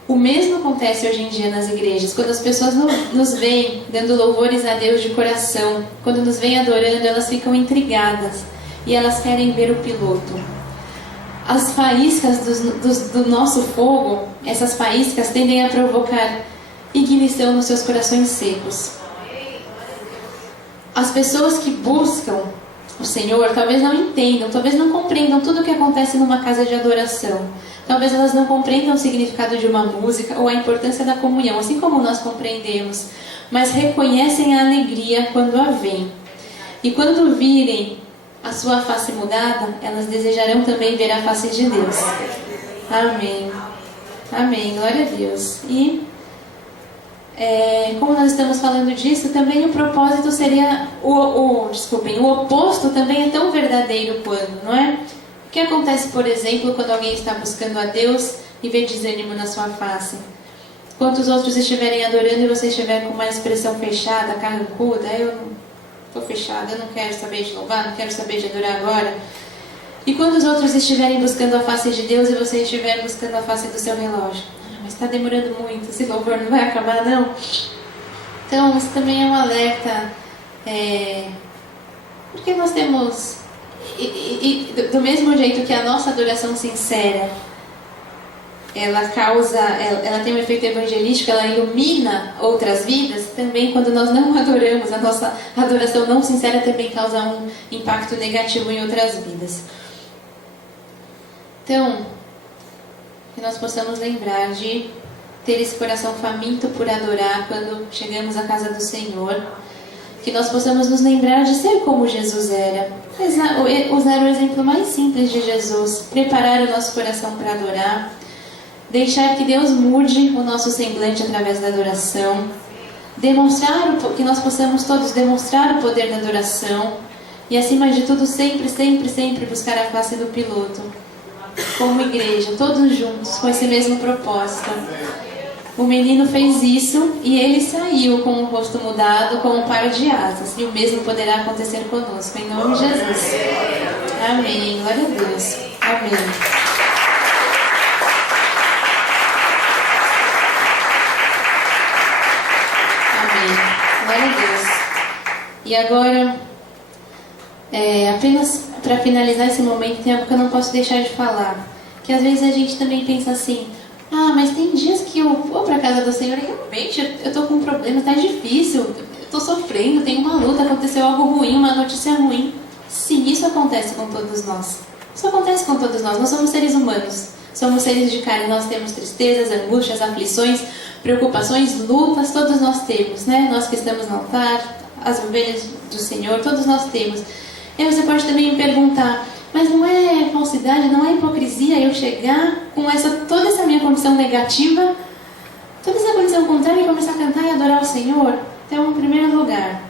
O mesmo acontece hoje em dia nas igrejas. Quando as pessoas nos veem dando louvores a Deus de coração, quando nos veem adorando, elas ficam intrigadas e elas querem ver o piloto. As faíscas do nosso fogo, essas faíscas tendem a provocar ignição nos seus corações secos. As pessoas que buscam o Senhor talvez não entendam, talvez não compreendam tudo o que acontece numa casa de adoração. Talvez elas não compreendam o significado de uma música ou a importância da comunhão, assim como nós compreendemos, mas reconhecem a alegria quando a veem. E quando virem a sua face mudada, elas desejarão também ver a face de Deus. Amém. Amém. Glória a Deus. E como nós estamos falando disso, também o propósito seria o oposto também é tão verdadeiro quanto, não é? O que acontece, por exemplo, quando alguém está buscando a Deus e vê desânimo na sua face? Quando os outros estiverem adorando e você estiver com uma expressão fechada, carrancuda, eu não estou fechada, eu não quero saber de louvar, não quero saber de adorar agora. E quando os outros estiverem buscando a face de Deus e você estiver buscando a face do seu relógio? Mas está demorando muito, esse louvor não vai acabar não? Então, isso também é um alerta, porque nós temos... E do mesmo jeito que a nossa adoração sincera, ela tem um efeito evangelístico, ela ilumina outras vidas, também quando nós não adoramos, a nossa adoração não sincera também causa um impacto negativo em outras vidas. Então, que nós possamos lembrar de ter esse coração faminto por adorar quando chegamos à casa do Senhor. Que nós possamos nos lembrar de ser como Jesus era. Usar o exemplo mais simples de Jesus. Preparar o nosso coração para adorar. Deixar que Deus mude o nosso semblante através da adoração. Que nós possamos todos demonstrar o poder da adoração. E acima de tudo, sempre, sempre, sempre buscar a face do piloto. Como igreja, todos juntos, com esse mesmo propósito. O menino fez isso e ele saiu com o rosto mudado, com um par de asas. E o mesmo poderá acontecer conosco, em nome de Jesus. Amém. Glória a Deus. Amém. Amém. Glória a Deus. E agora, apenas para finalizar esse momento, tem algo que eu não posso deixar de falar. Que às vezes a gente também pensa assim... mas tem dias que eu vou para a casa do Senhor e realmente eu estou com um problema, está difícil, eu estou sofrendo, tem uma luta, aconteceu algo ruim, uma notícia ruim. Sim, isso acontece com todos nós. Isso acontece com todos nós. Nós somos seres humanos, somos seres de carne, nós temos tristezas, angústias, aflições, preocupações, lutas, todos nós temos, né? Nós que estamos no altar, as ovelhas do Senhor, todos nós temos. E aí você pode também me perguntar... Mas não é falsidade, não é hipocrisia eu chegar com toda essa minha condição negativa, toda essa condição contrária e começar a cantar e adorar o Senhor? Então, em primeiro lugar,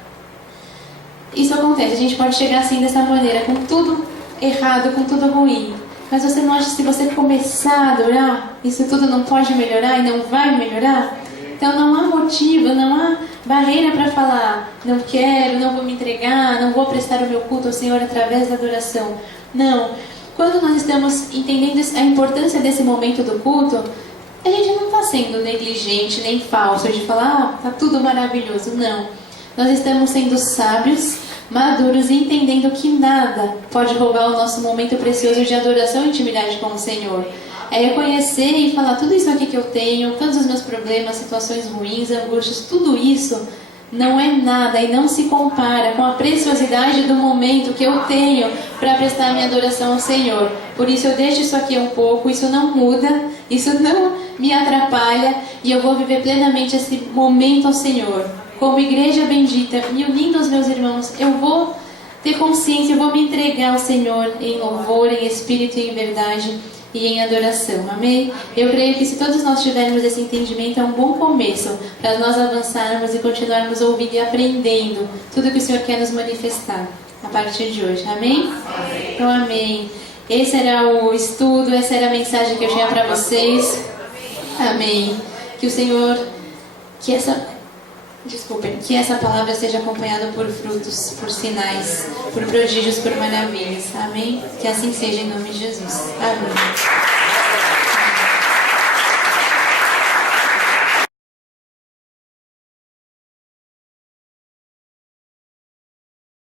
isso acontece. A gente pode chegar assim dessa maneira, com tudo errado, com tudo ruim. Mas você não acha que se você começar a adorar, isso tudo não pode melhorar e não vai melhorar? Então não há motivo, não há barreira para falar, não quero, não vou me entregar, não vou prestar o meu culto ao Senhor através da adoração. Não. Quando nós estamos entendendo a importância desse momento do culto, a gente não está sendo negligente nem falso de falar, está tudo maravilhoso. Não. Nós estamos sendo sábios, maduros e entendendo que nada pode roubar o nosso momento precioso de adoração e intimidade com o Senhor. É reconhecer e falar tudo isso aqui que eu tenho, todos os meus problemas, situações ruins, angústias, tudo isso não é nada e não se compara com a preciosidade do momento que eu tenho para prestar minha adoração ao Senhor. Por isso eu deixo isso aqui um pouco, isso não muda, isso não me atrapalha e eu vou viver plenamente esse momento ao Senhor. Como igreja bendita, me unindo aos meus irmãos, eu vou ter consciência, eu vou me entregar ao Senhor em louvor, em espírito e em verdade e em adoração, amém? Eu creio que se todos nós tivermos esse entendimento, é um bom começo para nós avançarmos e continuarmos ouvindo e aprendendo tudo que o Senhor quer nos manifestar a partir de hoje, amém? Então, amém. Esse era o estudo, essa era a mensagem que eu tinha para vocês, amém? Que o Senhor, que essa palavra seja acompanhada por frutos, por sinais, por prodígios, por maravilhas. Amém? Que assim seja em nome de Jesus. Amém.